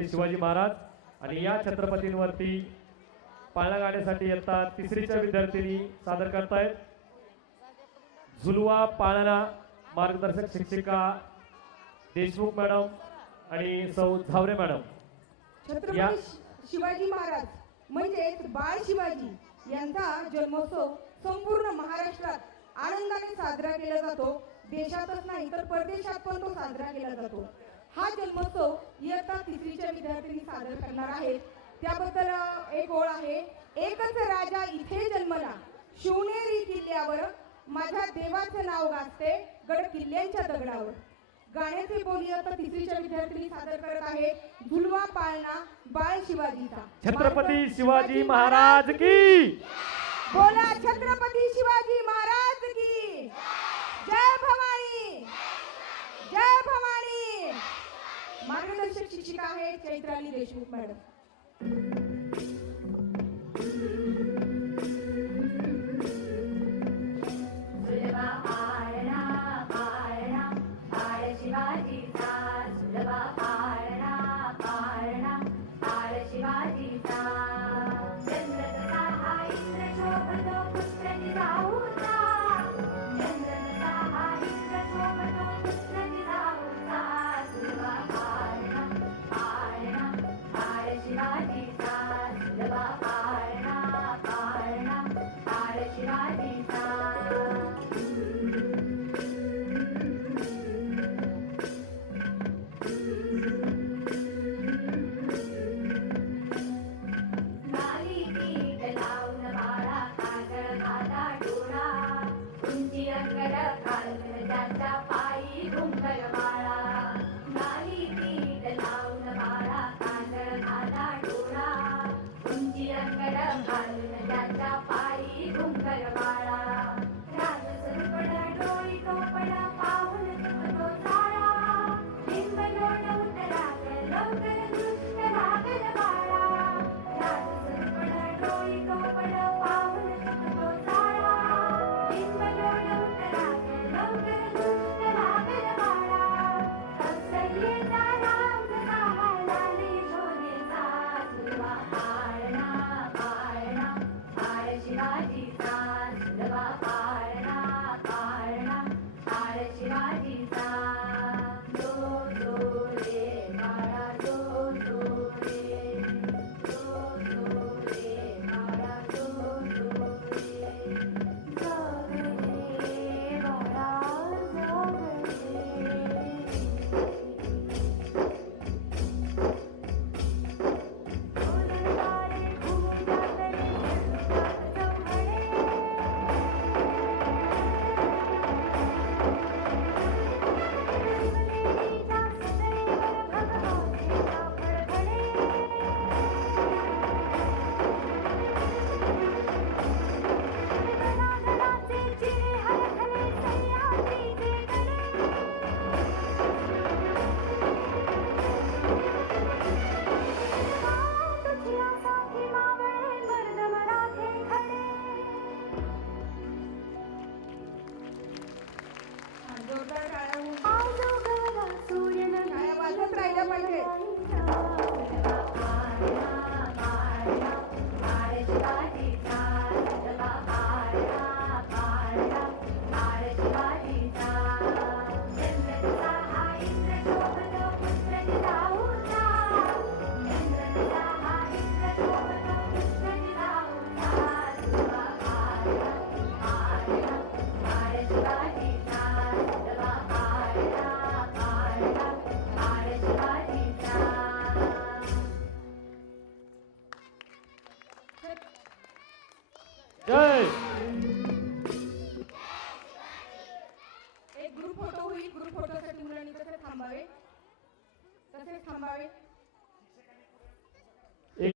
छत्रपती शिवाजी महाराज आणि या छत्रपतींवरती पाळणा गाण्यासाठी येतात तिसरीच्या विद्यार्थिनी सादर करतायत. झुलवा पाळणा मार्गदर्शक शिक्षिका देशमुख मॅडम आणि सौ झावरे मॅडम. छत्रपती शिवाजी महाराज म्हणजेच बाळ शिवाजी यांचा जन्मोत्सव संपूर्ण महाराष्ट्रात आनंदाने साजरा केला जातो. देशातच नाही तर परदेशात पण तो साजरा केला जातो. हा जन्मोत्सव इयत्ता तिसरीच्या विद्यार्थ्यांनी सादर करणार आहेत त्याबद्दल एक ओळ आहे. एकच राजा इथे जन्मला. शिवनेरी किल्ल्यावर माझ्या देवाचं नाव गाजते गड किल्ल्यांच्या दगडावर. गाण्याचे बोल इयत्ता तिसरीच्या विद्यार्थ्यांनी सादर करत आहेत झुलवा पाळणा बाळ शिवाजीचा. छत्रपती शिवाजी महाराज की! बोला छत्रपती शिवाजी महाराज की जय भवानी जय भवानी मार्गदर्शक शिक्षिका आहे चैत्राली देशमुख मॅडम. सुलभा पाळणा पाळणा पाळ शिवाजीचा जय एक ग्रुप फोटो होईल ग्रुप फोटोसाठी मुलांनी तसे थांबावे. तसेच थांबावे.